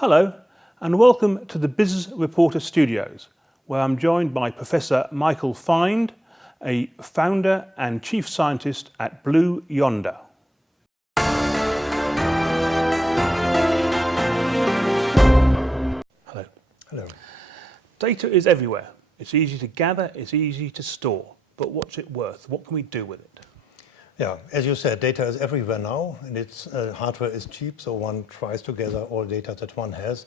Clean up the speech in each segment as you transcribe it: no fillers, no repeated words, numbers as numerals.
Hello and welcome to the Business Reporter Studios, where I'm joined by Professor Michael Find, a founder and chief scientist at Blue Yonder. Hello. Hello. Data is everywhere. It's easy to gather, it's easy to store, but what's it worth? What can we do with it? Yeah, as you said, data is everywhere now, and its hardware is cheap, so one tries to gather all data that one has.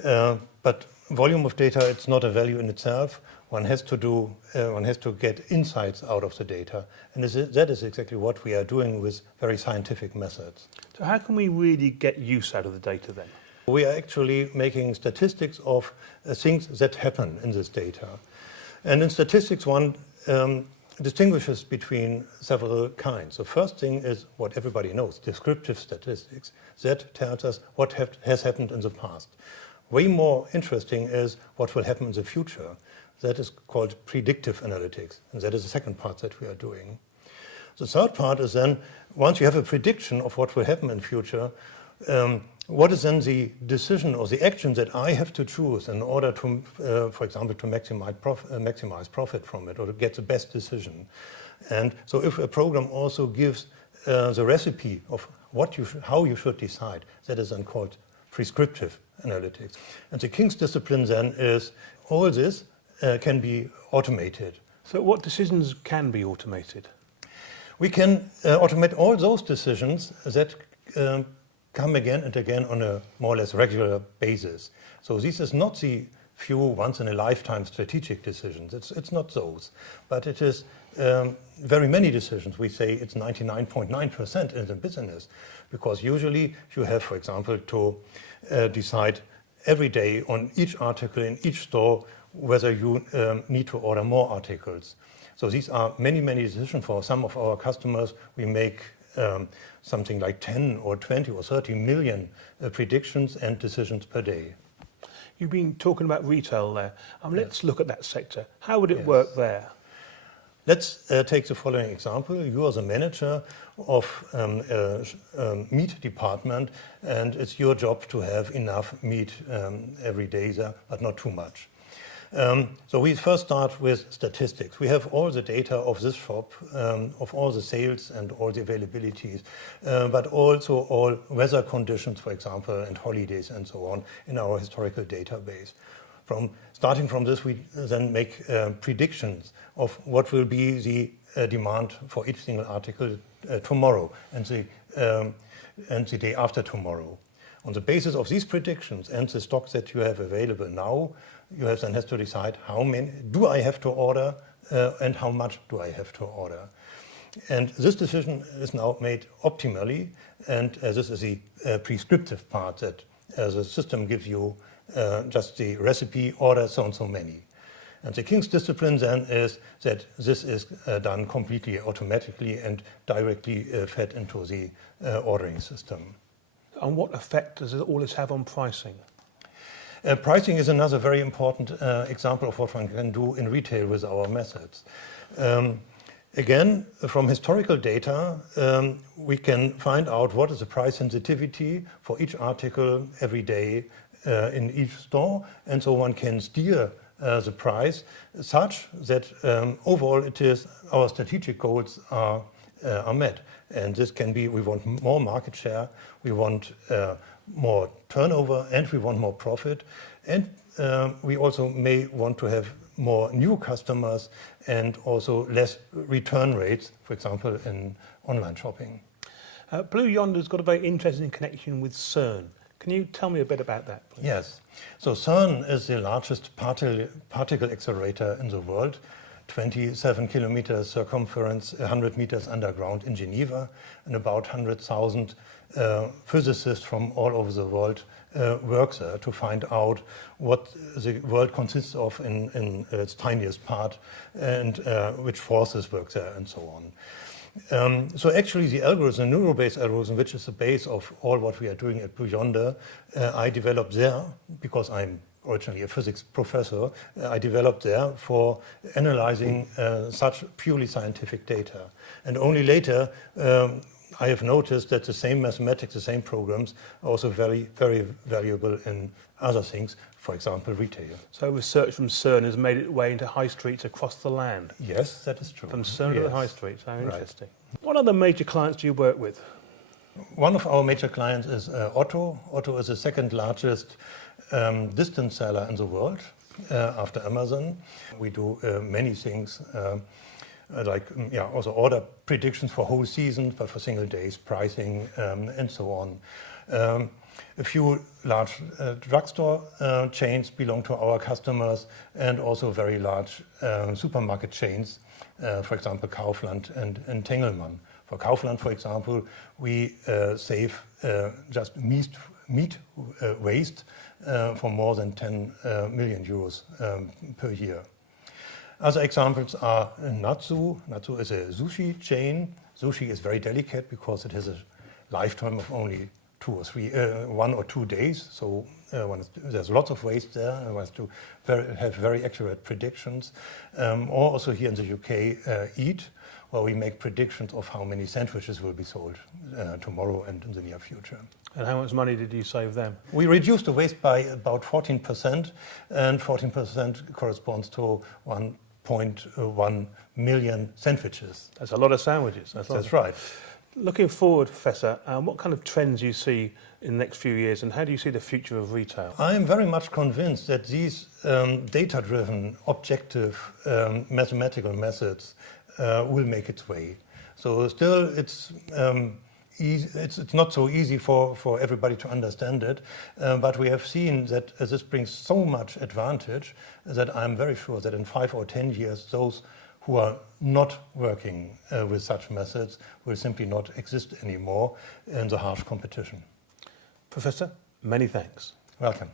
But volume of data, it's not a value in itself. One has to get insights out of the data, and that is exactly what we are doing with very scientific methods. So how can we really get use out of the data then? We are actually making statistics of things that happen in this data. And in statistics, one distinguishes between several kinds. The first thing is what everybody knows, descriptive statistics. That tells us what has happened in the past. Way more interesting is what will happen in the future. That is called predictive analytics, and that is the second part that we are doing. The third part is then, once you have a prediction of what will happen in the future, what is then the decision or the action that I have to choose in order to, for example, to maximize profit from it or to get the best decision? And so if a program also gives the recipe of how you should decide, that is then called prescriptive analytics. And the king's discipline then is all this can be automated. So what decisions can be automated? We can automate all those decisions that come again and again on a more or less regular basis. So this is not the few once-in-a-lifetime strategic decisions. It's not those, but it is very many decisions. We say it's 99.9% in the business, because usually you have, for example, to decide every day on each article in each store whether you need to order more articles. So these are many decisions. For some of our customers, we make something like 10 or 20 or 30 million predictions and decisions per day. You've been talking about retail there. Let's look at that sector. How would it work there? Let's take the following example. You are the manager of a meat department, and it's your job to have enough meat every day there, but not too much. So we first start with statistics. We have all the data of this shop, of all the sales and all the availabilities, but also all weather conditions, for example, and holidays and so on in our historical database. Starting from this, we then make predictions of what will be the demand for each single article tomorrow and the day after tomorrow. On the basis of these predictions and the stocks that you have available now, you then have to decide how many do I have to order and how much do I have to order. And this decision is now made optimally, and this is the prescriptive part that the system gives you just the recipe, order so and so many. And the king's discipline then is that this is done completely automatically and directly fed into the ordering system. And what effect does all this have on pricing? Pricing is another very important example of what one can do in retail with our methods. Again, from historical data, we can find out what is the price sensitivity for each article every day in each store, and so one can steer the price such that overall our strategic goals are met. And this can be, we want more market share, we want more turnover, and we want more profit. And we also may want to have more new customers and also less return rates, for example, in online shopping. Blue Yonder's got a very interesting connection with CERN. Can you tell me a bit about that, please? Yes. So CERN is the largest particle accelerator in the world. 27 kilometers circumference, 100 meters underground in Geneva, and about 100,000 physicists from all over the world work there to find out what the world consists of in its tiniest part and which forces work there and so on. So actually the algorithm, the neural-based algorithm, which is the base of all what we are doing at Blue Yonder, I developed there because I'm originally a physics professor. I developed there for analyzing such purely scientific data. And only later I have noticed that the same mathematics, the same programs are also very, very valuable in other things, for example, retail. So research from CERN has made its way into high streets across the land. Yes, that is true. From CERN to the high streets, how Right. interesting. What other major clients do you work with? One of our major clients is Otto. Otto is the second largest distance seller in the world after Amazon. We do many things also order predictions for whole seasons, but for single days, pricing, and so on. A few large drugstore chains belong to our customers, and also very large supermarket chains, for example, Kaufland and Tengelmann. For Kaufland, for example, we save just meat waste for more than 10 million euros per year. Other examples are Natsu. Natsu is a sushi chain. Sushi is very delicate because it has a lifetime of only 1 or 2 days. So there's lots of waste there, and one has to have very accurate predictions. Or also here in the UK, Eat, where we make predictions of how many sandwiches will be sold tomorrow and in the near future. And how much money did you save them? We reduced the waste by about 14%, and 14% corresponds to 1.1 million sandwiches. That's a lot of sandwiches. That's right. Looking forward, Professor, what kind of trends do you see in the next few years, and how do you see the future of retail? I am very much convinced that these data-driven, objective mathematical methods will make its way. So still it's not so easy for everybody to understand it, but we have seen that this brings so much advantage that I'm very sure that in 5 or 10 years, those who are not working with such methods will simply not exist anymore in the harsh competition. Professor, many thanks. Welcome.